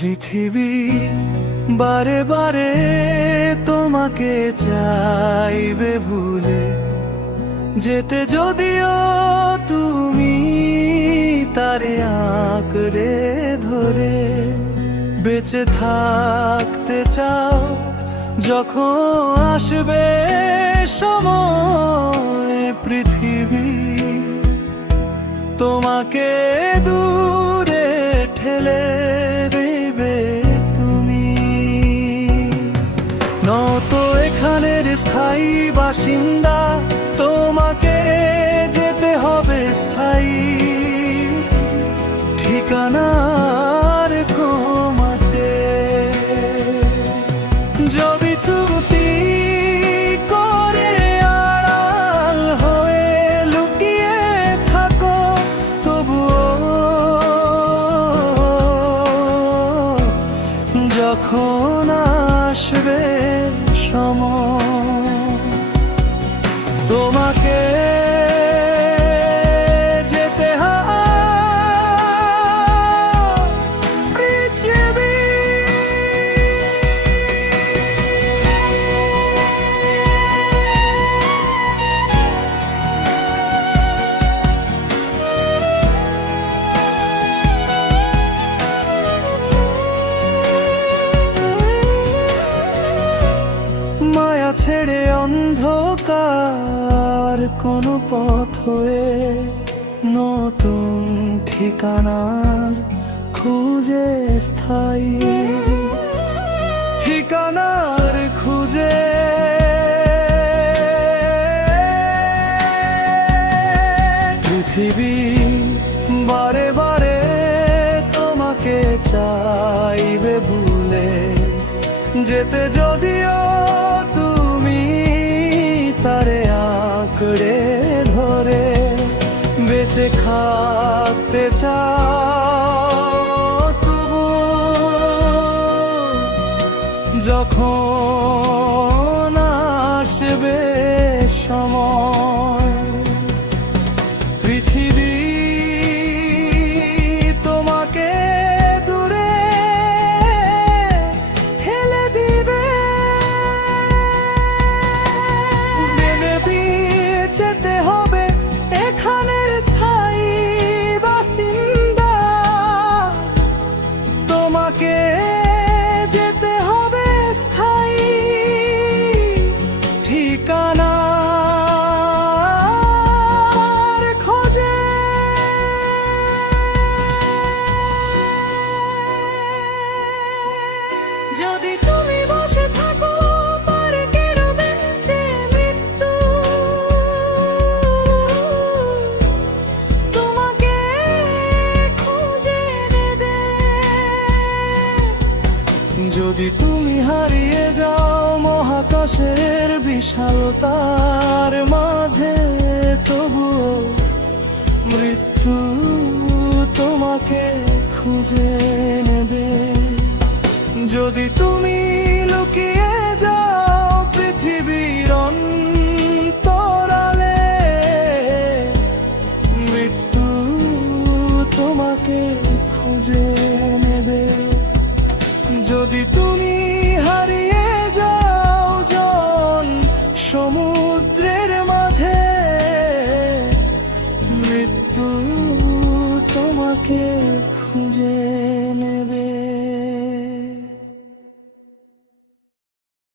পৃথিবী বারে বারে তোমাকে চাইবে ভুলে যেতে, যদিও তুমি তারে আঁকড়ে ধরে বেঁচে থাকতে চাও। যখন আসবে সময় পৃথিবী তোমাকে দূরে ঠেলে দেবে, তুমি নত এখানের স্থায়ী বাসিন্দা। তোমাকে যেতে হবে স্থায়ী ঠিকানার কম আছে। যদি চুক্তি করে আড়াল হয়ে লুকিয়ে থাকো, তবুও যখন আসবে সময় তোমাকে যেতে হবে পৃথিবী। মায়া ছেড়ে অন্ধকার কোনো পথ হয়ে নতুন ঠিকানার খুঁজে, স্থায়ী ঠিকানার খুঁজে পৃথিবী বারে বারে তোমাকে চাইবে ভুলে যেতে, যদিও তুমি তারে আঁকড়ে ধরে বেঁচে থাকতে চাও। তবু যখন আসবে সময় পৃথিবী তোমাকে দূরে ঠেলে দিবে, যেতে হবে এখানের স্থায়ী বাসিন্দা। তোমাকে যেতে হবে স্থায়ী ঠিকানার খোঁজে। যদি তুমি বসে থাকো পার্কের বেঞ্চে, মৃত্যু তোমাকে খুঁজে নেবে। যদি তুমি হারিয়ে যাও মহাকাশের বিশালতার মাঝে, তবুও মৃত্যু তোমাকে খুঁজে নেবে। যদি তুমি লুকিয়ে